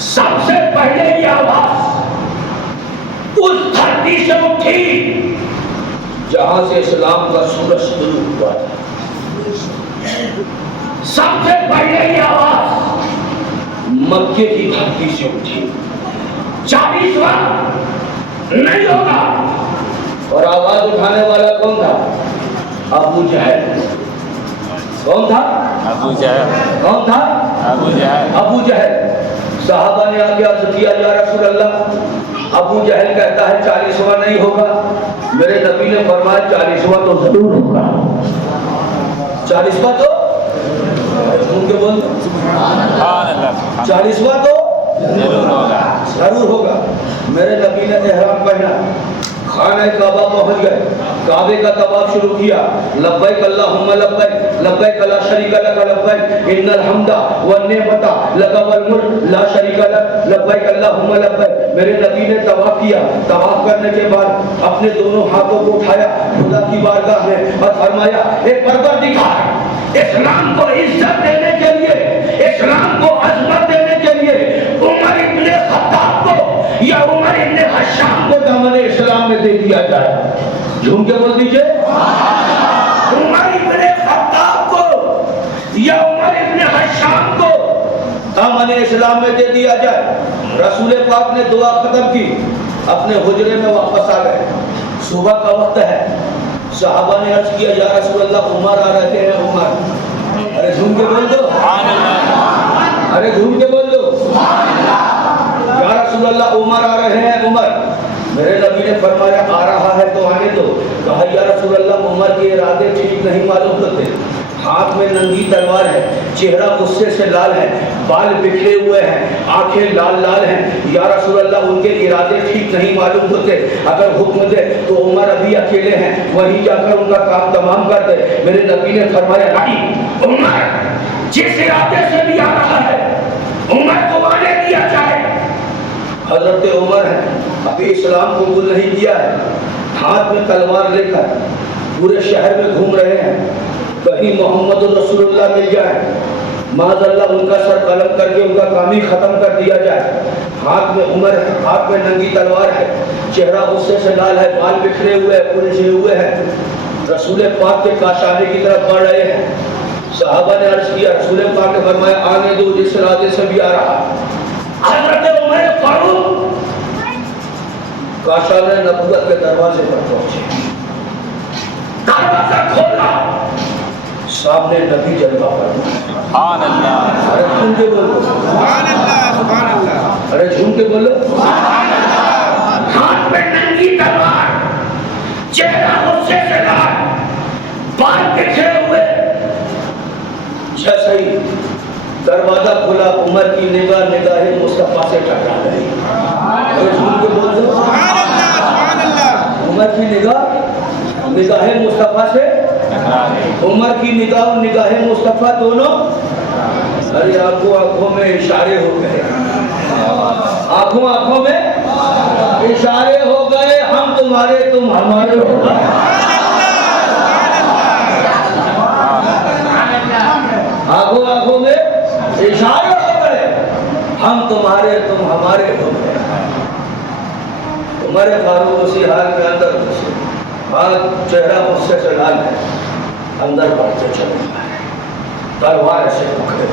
سب سے پہلے یہ آواز اس دھرتی سے اٹھی جہاں سے اسلام کا سورج شروع ہوا ہے۔ سب سے پہلے یہ آواز مکے کی دھرتی سے اٹھی۔ 40واں نہیں ہوگا۔ اور آواز اٹھانے والا کون تھا؟ ابو جہل۔ کون تھا؟ ابو جہل۔ کون تھا؟ ابو جہل۔ ابو جہل۔ صحابہ نے آگے عرض کیا یا رسول اللہ، ابو جہل کہتا ہے 40واں نہیں ہوگا۔ میرے نبی نے فرمایا 40واں تو ضرور ہوگا۔ 40واں تو ان کے بول 40واں تو ضرور ہوگا. ضرور ہوگا. میرے نبی نے احرام پہنا, خانہ کعبہ پہنچ گئے, کعبے کا طواف شروع کیا. لبیک اللہم لبیک لبیک لا شریک لک لبیک ان الحمد والنعمت لک والملک لا شریک لک لبیک اللہم لبیک. میرے نبی نے طواف کیا. طواف کرنے کے بعد اپنے دونوں ہاتھوں کو اٹھایا خدا کی بارگاہ میں اور فرمایا, اے پروردگار, اسلام کو عزت دینے کے لیے, اسلام کو عظمت دینے کے لیے عمر ابن خطاب کو یا عمر ابن حشام کو دامن اسلام میں دے دیا جائے. جھوم کے بول دیجئے, عمر ابن خطاب کو یا عمر ابن حشام کو دامن اسلام میں دے دیا جائے. رسول پاک نے دعا ختم کی, اپنے حجرے میں واپس آ گئے. صبح کا وقت ہے. صحابہ نے عرض کیا, یا رسول اللہ عمر آ رہے ہیں. عمر, ارے جھوم کے بول دو, ارے جھوم کے بول دو, یا رسول اللہ عمر آ رہے ہیں. عمر, میرے نبی نے فرمایا آ رہا ہے تو آنے دو. کہا یا رسول اللہ عمر کے ارادے ٹھیک نہیں معلوم ہوتے. ہاتھ میں ننگی تلوار ہے, چہرہ غصے سے لال ہے, بال بکھرے ہوئے ہیں, آنکھیں لال لال ہیں. یا رسول اللہ ان کے ارادے ٹھیک نہیں معلوم ہوتے. اگر حکم دے تو عمر ابھی اکیلے ہیں, وہیں جا کر ان کا کام تمام کر دے. میرے نبی نے فرمایا نہیں, عمر جس ارادے سے بھی آ رہا ہے عمر کو آنے دیا جائے. حضرت عمر ہیں, ابھی اسلام قبول نہیں کیا ہے, ہاتھ میں تلوار لے کر پورے شہر میں گھوم رہے ہیں. کہیں محمد رسول اللہ مل جائے, معاذ اللہ ان کا سر قلم کر کے ان کا کام ہی ختم کر دیا جائے. ہاتھ میں عمر ہے, ہاتھ میں ننگی تلوار ہے, چہرہ غصے سے لال ہے, بال بکھرے ہوئے ہیں, الجھے ہوئے ہیں. رسول پاک کے کاشانے کی طرف بڑھ رہے ہیں. صحابہ نے عرض کیا, رسول پاک نے فرمایا آنے دو, جس ارادے سے بھی آ رہا. حضرت عمر فاروق کاشانہ نبوت کے دروازے پر پہنچے, دروازہ کھولا, سامنے نبی جلوہ فرمایا. سبحان اللہ, ارے جھوم کے بولو, سبحان اللہ, سبحان اللہ, ارے جھوم کے بولو. ہاتھ میں ننگی تلوار, چہرہ غصے سے لال, بال بکھرے ہوئے. جیسے ہی دروازہ کھلا, عمر کی نگاہ نگاہ مصطفیٰ سے ٹکرا گئی. ارے جھوم کے بول دو, سبحان اللہ, سبحان اللہ, عمر کی نگاہ نگاہ مصطفیٰ سے, عمر کی نگاہ نگاہ مصطفیٰ دونوں, ارے آنکھوں آنکھوں میں اشارے ہو گئے, آنکھوں آنکھوں میں اشارے ہو گئے. ہم تمہارے تم ہمارے ہو گئے. آنکھوں آنکھوں میں اشارے ہو گئے, ہم تمہارے تم ہمارے ہو گئے. عمر فاروق اسی حال میں اندر گھسے, ہاتھ چہرہ غصے سے لال ہے, اندر بڑھتے چلے گئے, تلوار سے پکڑے.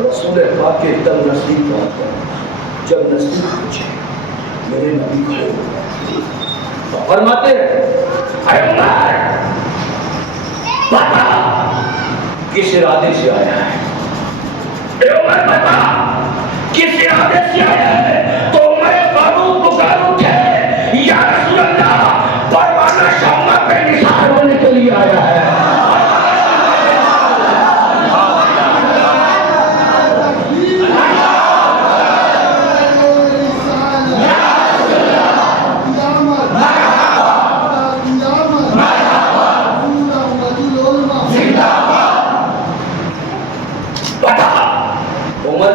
رسول پاک کے ایک دم نزدیک پہنچ گئے. جب نزدیک پہنچے میرے نبی کھڑے ہوئے, فرماتے اے عمر بتا کس ارادے سے آیا ہے. اے عمر بتا کس ارادے سے آیا ہے. تو عمر فاروق پکار اٹھے, یا رسول اللہ پروانہ شمع پہ نثار ہونے کے لیے آیا ہے.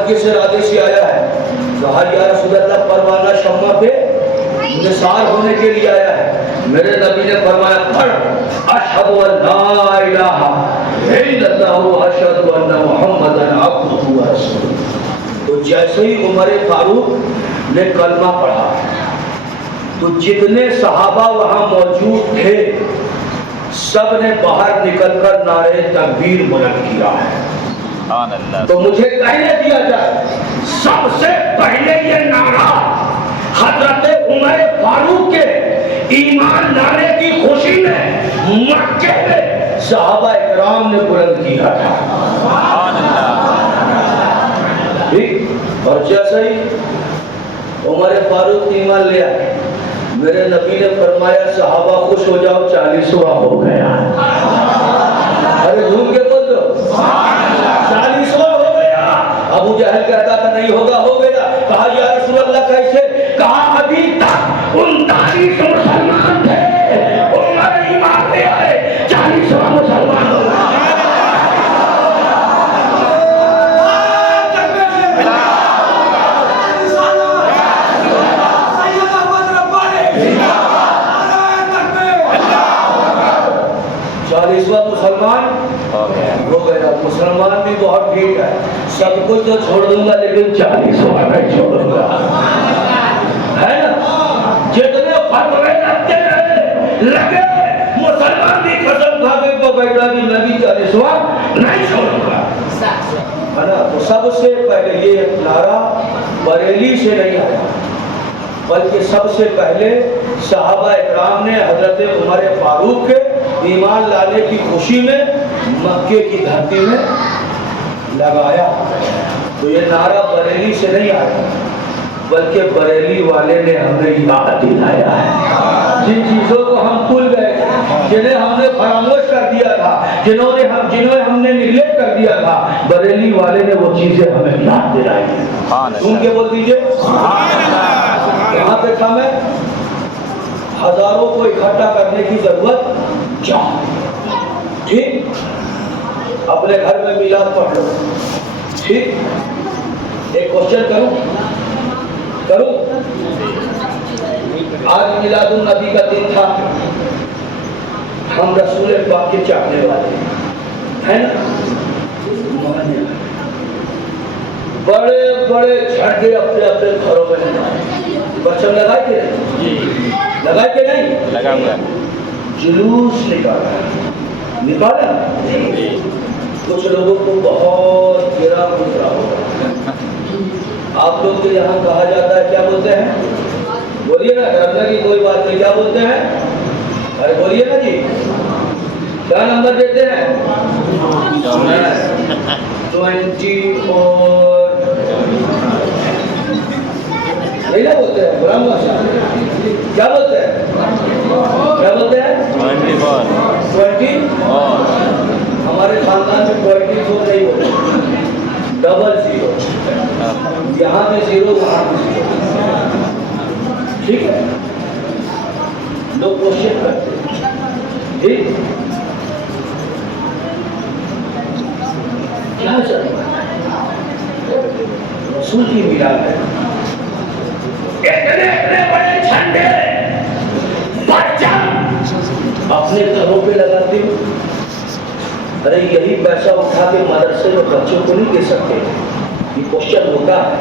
کس ارادے سے آیا ہے. کہا یا رسول اللہ پروانہ شمع پہ نثار ہونے کے لیے آیا ہے. میرے نبی نے فرمایا پڑھ اشہد ان لا الہ الا اللہ واشہد ان محمدا عبدہ ورسولہ. تو جیسے ہی عمر فاروق نے کلمہ پڑھا تو جتنے صحابہ وہاں موجود تھے سب نے باہر نکل کر نعرے تکبیر بلند کیا ہے. تو مجھے کہنے دیا جائے سب سے پہلے یہ نعرہ حضرت عمر فاروق کے ایمان لانے کی خوشی میں مکے میں صحابہ اکرام نے بلند کیا تھا. ٹھیک, اور جیسے ہی عمر فاروق ایمان لے آئے میرے نبی نے فرمایا صحابہ خوش ہو جاؤ 40واں ہو گیا. ارے جھوم کے بول دو 40واں ہو گیا. ابو جہل کہتا تھا نہیں ہوگا، ہو گیا. کہا یا رسول اللہ کیسے؟ کہا ابھی تک 39 مسلمان تھے، عمر ایمان لے آئے 40واں مسلمان ہو گیا. مسلمان ہو گیا. مسلمان بھی بہت ٹھیک ہے، سب کچھ تو چھوڑ دوں گا لیکن 40واں نہیں چھوڑوں گا، ہے نا. جتنے فتوے لگے مسلمان بھی قسم کھا کے تو بیٹھا کہ میں بھی 40واں نہیں چھوڑوں گا، ہے نا. تو سب سے پہلے یہ نعرہ بریلی سے نہیں آیا، بلکہ سب سے پہلے صحابہ اکرام نے حضرت عمر فاروق کے ایمان لانے کی خوشی میں مکے کی دھرتی میں لگایا. تو یہ نعرہ بریلی سے نہیں آیا، بلکہ بریلی والے نے ہمیں یاد دلایا ہے. جن چیزوں کو ہم بھول گئے، جنہیں ہم نے فراموش کر دیا تھا، جنہیں ہم نے نیگلیکٹ کر دیا تھا، بریلی والے نے وہ چیزیں ہمیں یاد دلائی. سن کے بول دیجیے یہاں پہ کم ہے. ہزاروں کو اکٹھا کرنے کی ضرورت کیا ہے؟ ٹھیک، اپنے گھر میں میلاد پڑھ لو. ٹھیک، ایک کوشچن کروں. آج میلاد النبی کا دن تھا، ہم رسول پاک کے چاہنے والے ہیں نا. بڑے بڑے جھنڈے اپنے اپنے گھروں میں لگائے. بچوں لگائے کہ نہیں؟ لگائے کہ نہیں؟ لگا ہوا. جلوس نکالا. کچھ لوگوں کو بہت گرا گزرا ہوگا. آپ لوگ کے یہاں کہا جاتا ہے، کیا بولتے ہیں؟ بولیے نا، ڈرنے کی کوئی بات نہیں. کیا بولتے ہیں؟ ارے بولیے نا جی. کیا نمبر دیتے ہیں؟ 24 نہیں نا بولتے ہیں. برا بھاشا کیا بولتے ہیں؟ کیا بولتے ہیں؟ 20. ہمارے خاندان میں 24 نہیں ہوتے، 00. یہاں بھی 0، وہاں بھی 0. ٹھیک ہے، لوگ کوشش کرتے ہیں. ٹھیک، کیا چل رہا ہے؟ رسول کی میلاد ہے. اتنے بڑے جھنڈے پرچم اپنے گھروں پہ لگاتے ہو. ارے یہی پیسہ اٹھا کے مدرسے میں بچوں کو نہیں دے سکتے؟ یہ کوشچن ہوتا ہے.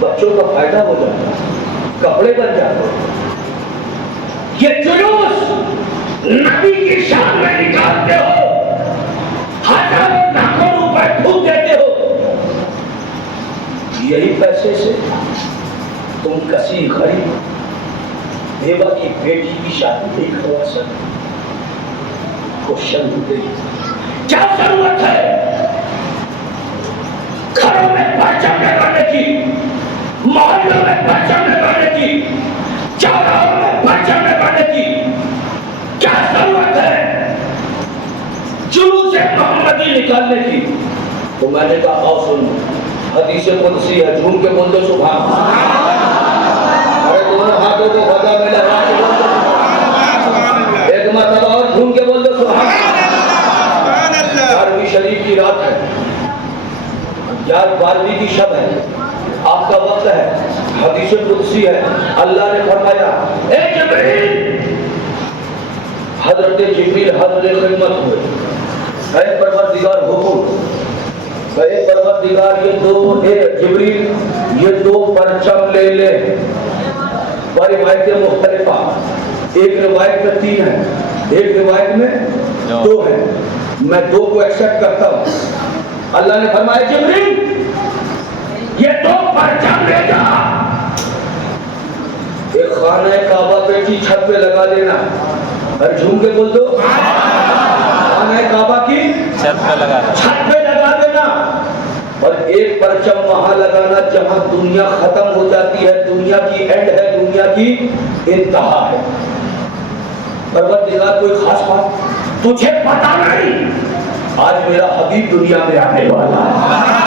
بچوں کا فائدہ ہو جاتا ہے، کپڑے بن جاتے ہیں. یہ جلوس نبی کی شان میں نکالتے ہو، ہزاروں لاکھوں روپے پھونک دیتے ہو. یہی پیسے سے تم کسی غریب بیوہ کی بیٹی کی شادی نہیں کروا سکتے. کوشچن ہوتے کیا ضرورت ہے گھروں میں پرچم لگانے کی، محلوں میں پرچم لگانے کی، چوراہوں میں پرچم لگانے کی؟ کیا ضرورت ہے جلوس محمدی نکالنے کی؟ تو میں نے کہا آؤ سنو، حدیث قدسی ہے، جھوم کے بول دو سبحان اللہ. ارے دونوں ہاتھوں کو فضا میں لگا کے بول دو ایک مرتبہ اور جھوم کے بول دو سبحان اللہ. 12ویں شریف کی رات ہے، 12ویں کی شب ہے، آپ کا وقت ہے. حدیث قدسی ہے، اللہ نے فرمایا اے جبریل. حضرت جبریل حضر خدمت ہوئے، اے پروردگار حکم، اے پروردگار جبریل یہ 2 پرچم لے لے. روایتیں مختلفہ، ایک روایت میں 3 ہے، ایک روایت میں 2 ہے. میں 2 کو ایکسپٹ کرتا ہوں. اللہ نے فرمایا جبریل یہ 2 پرچم لے جا، ایک خانہ کعبہ بیٹی چھت پہ لگا دینا. اور جھوم کے بول دو خانہ کعبہ کی چھت پہ لگا دینا. اور ایک پرچم وہاں لگانا جہاں دنیا ختم ہو جاتی ہے، دنیا کی اینڈ ہے، دنیا کی انتہا ہے. پروردگار کوئی خاص بات تجھے پتا نہیں، آج میرا حبیب دنیا میں آنے والا ہے.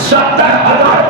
70,000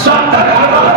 70,000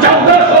1400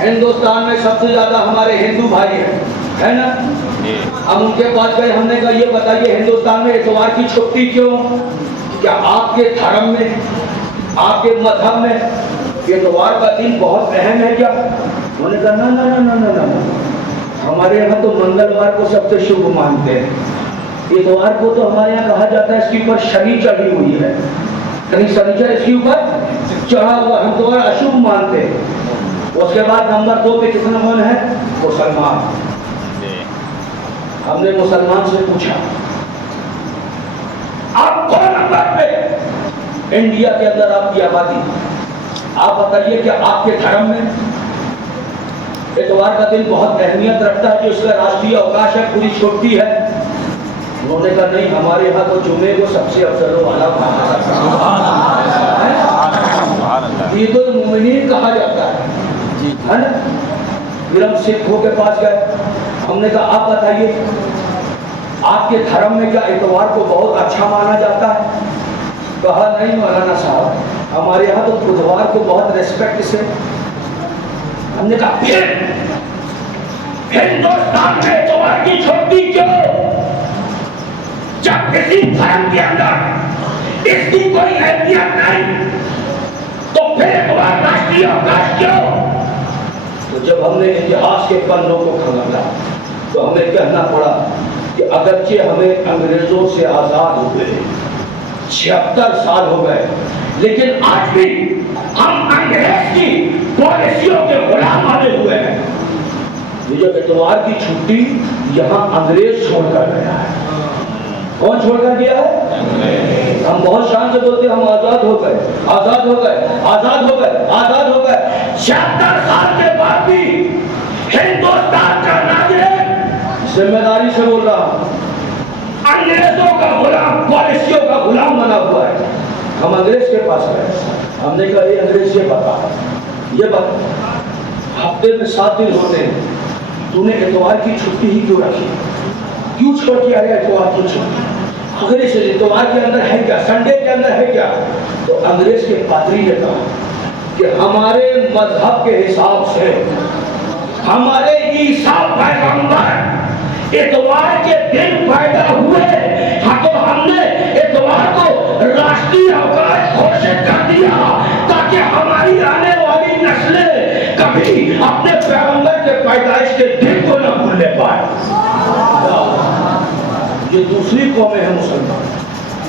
ہندوستان میں سب سے زیادہ ہمارے ہندو بھائی ہیں، ہے نا؟ جی ہم ان کے پاس گئے، ہم نے کہا یہ بتائیے ہندوستان میں اتوار کی چھٹی کیوں؟ کیا آپ کے دھرم میں، آپ کے مذہب میں اتوار کا دن بہت اہم ہے کیا؟ انہوں نے کہا نہ نہ نہ نہ نہ نہ، ہمارے یہاں تو منگلوار کو سب سے شبھ مانتے ہیں، اتوار کو تو ہمارے یہاں کہا جاتا ہے اس کے اوپر شنی چڑھی ہوئی ہے، یعنی شنیچر اس کے اوپر چڑھا ہوا، ہم تو اشبھ مانتے ہیں۔ اس کے بعد نمبر 2 پہ کتنا کون ہے؟ مسلمان۔ جی ہم نے مسلمان سے پوچھا آپ کون نمبر پہ؟ انڈیا کے اندر آپ کی آبادی، آپ بتائیے کہ آپ کے دھرم میں اتوار کا دن بہت اہمیت رکھتا ہے جو اس کا راشٹری اوکاش ہے، پوری چھٹی ہے؟ انہوں نے کہا نہیں، ہمارے یہاں تو جمعے کو سب سے افضل والا مانا جاتا ہے، عید المومنین کہا جاتا ہے نا؟ پھر ہم سکھوں کے پاس گئے، ہم نے کہا آپ بتائیے آپ کے دھرم میں کیا اتوار کو بہت اچھا مانا جاتا ہے؟ کہا نہیں مولانا صاحب، ہمارے یہاں تو بدھوار کو بہت ریسپیکٹ سے۔ ہم نے کہا پھر ہندوستان میں اتوار کی چھٹی کیوں؟ جب کسی دھرم کے اندر اس کی کوئی اہمیت نہیں تو پھر اتوار راشٹری اوکاش کیوں؟ تو جب ہم نے اتہاس کے پنوں کو کھنگالا تو ہمیں کہنا پڑا کہ اگرچہ ہمیں انگریزوں سے آزاد ہوئے 76 سال ہو گئے، لیکن آج بھی ہم انگریز کی پالیسیوں کے غلام بنے ہوئے ہیں۔ یہ جو اتوار کی چھٹی یہاں انگریز چھوڑ کر گیا ہے۔ کون چھوڑ کر گیا ہے؟ ہم بہت شان سے بولتے ہیں ہم آزاد ہو گئے، آزاد ہو گئے، آزاد ہو گئے، آزاد ہو گئے۔ 76 سال کے بعد بھی ہندوستان کا ناظرین، ذمہ داری سے بول رہا ہوں، انگریزوں کا غلام، پالیسیوں کا غلام بنا ہوا ہے۔ ہم انگریز کے پاس گئے، ہم نے کہا اے انگریز یہ بتا ہفتے میں 7 دن ہوتے ہیں، تو نے اتوار کی چھٹی ہی کیوں رکھی؟ کیوں چھوڑ کے آیا اتوار کی چھٹی؟ انگریز سے اتوار کے اندر ہے کیا؟ سنڈے کے اندر ہے کیا؟ تو انگریز کے پادری نے کہا کہ ہمارے مذہب کے حساب سے ہمارے عیسیٰ پیغمبر اتوار کے دن پیدا ہوئے، ہاں تو ہم نے اتوار کو راشٹری اوقات گھوشت کر دیا تاکہ ہماری آنے والی نسلیں کبھی اپنے پیغمبر کے پیدائش کے دن کو نہ بھولنے پائے۔ یہ دوسری قومیں ہیں مسلمان،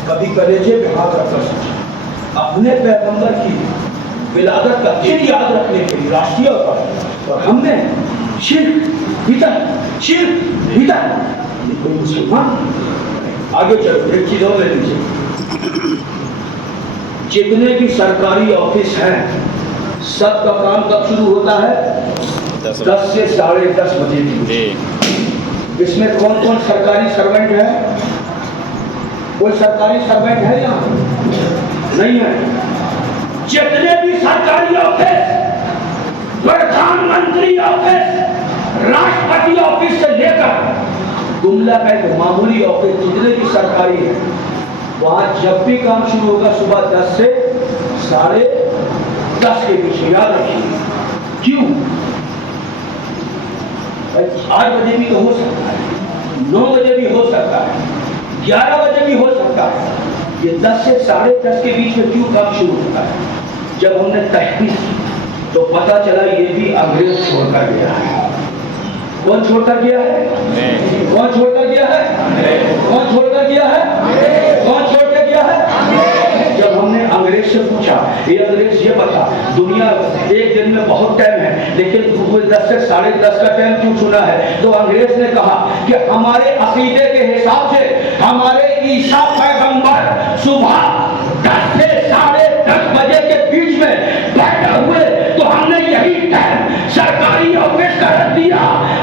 کبھی کلیجے پہ ہاتھ رکھ کر سوچیں، اپنے پیغمبر کی ولادت کا دن یاد رکھنے کے لیے راشٹری اوقات، اور ہم نے شرک بدعت، شرک بدعت، یہ کوئی مسلمان؟ آگے چلو ایک چیز اور لے لیجیے، جتنے بھی سرکاری آفس ہیں سب کا کام کب شروع ہوتا ہے؟ 10 سے 10:30 بجے کی۔ اس میں کون کون سرکاری سروینٹ ہے؟ کوئی سرکاری سروینٹ ہے یہاں؟ نہیں ہے۔ جتنے بھی سرکاری office, Pradhan Mantri office, Rashtrapati office سے لے کر گملا کا ایک معمولی آفس، جتنے بھی سرکاری ہیں، وہاں جب بھی کام شروع ہوگا صبح 10 سے 10:30 کے بیچ، یاد رکھیے۔ کیوں؟ 8 بجے بھی تو ہو سکتا ہے، 9 بجے بھی ہو سکتا ہے، 11 بجے بھی ہو سکتا ہے، یہ 10 سے 10:30 کے بیچ میں کیوں کام شروع ہوتا ہے؟ جب ہم نے تحقیق کی تو پتا چلا یہ بھی انگریز چھوڑ کر گیا ہے۔ کون چھوڑ کر گیا ہے؟ کون چھوڑ کر گیا ہے؟ کون چھوڑ کر گیا ہے؟ کون چھوڑ کر گیا ہے؟ جب ہم نے انگریز سے پوچھا یہ انگریز یہ بتا، دنیا ایک دن میں بہت ٹائم ہے لیکن 10 سے 10:30 کا ٹائم کیوں چنا ہے؟ تو انگریز نے کہا کہ ہمارے عقیدے کے حساب سے ہمارے عیسیٰ پیغمبر صبح 10 سے 10:30 بجے کے بیچ میں پیدا ہوئے، تو ہم نے یہی ٹائم سرکاری آفس کا رکھ دیا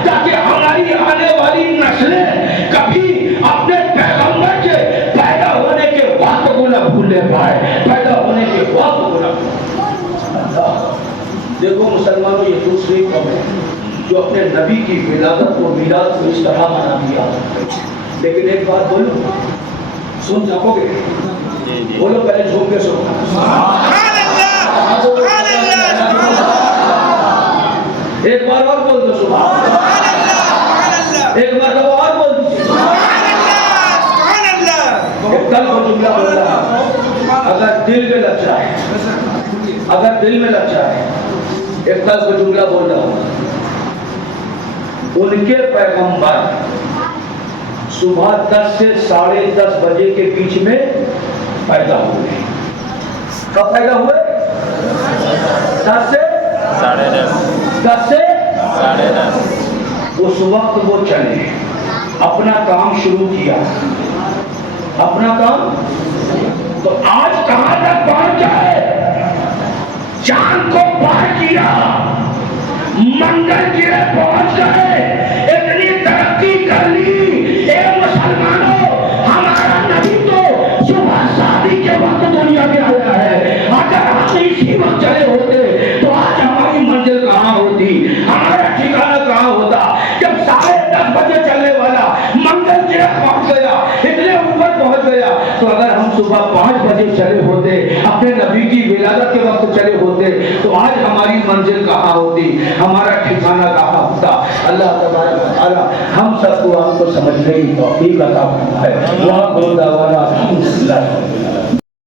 تاکہ ہماری آنے والی نسلیں کبھی اپنے پیغمبر کے پیدا ہونے کے وقت کو نہ بھولنے پائے، پیدا ہونے کے وقت کو نہ بھولنے۔ دیکھو مسلمانوں، یہ دوسری قوم ہے جو اپنے نبی کی ولادت کو، میلاد کو اس طرح منا دیا، لیکن ایک بات بولو، سن سکو گے؟ بولو پہلے جھوم کے سنو۔ ایک بار اور بول دو سبحان اللہ، ایک مرتبہ اور بول دو سبحان اللہ۔ ایک کل کو جملہ بول رہا ہے، اگر دل میں لگ جائے، اگر دل میں لگ جائے، ایک کل کو جملہ بول رہا ہوں، ان کے پیغمبر صبح 10 سے 10:30 بجے کے بیچ میں پیدا ہوئے۔ کب پیدا ہوئے؟ 10 سے 10:30 10 سے 10:30 اس وقت وہ چلے، اپنا کام شروع کیا، اپنا کام۔ تو آج کہاں تک پہنچ گئے؟ چاند کو پار کیا، منگل گرہ پہنچ گئے، اتنی ترقی کر لی۔ اے مسلمانوں، ہمارا نبی تو صبح شادی کے وقت دنیا میں آیا ہے۔ اگر ہم اسی وقت چلے ہوتے تو آج ہماری منزل کہاں ہوتی، ہمارا ٹھکانہ کہاں ہوتا؟ جب 10:30 بجے چلنے والا منگل گرہ پہنچ گیا، اتنے اوپر پہنچ گیا، تو اگر ہم صبح 5 بجے چلے ہوتے، اپنے نبی کی ولادت کے وقت چلے ہوتے، تو آج ہماری منزل کہاں ہوتی، ہمارا ٹھکانہ کہاں ہوتا؟ اللہ تبارک و تعالی ہم سب کو آپ کو سمجھنے کی توفیق عطا فرمائے۔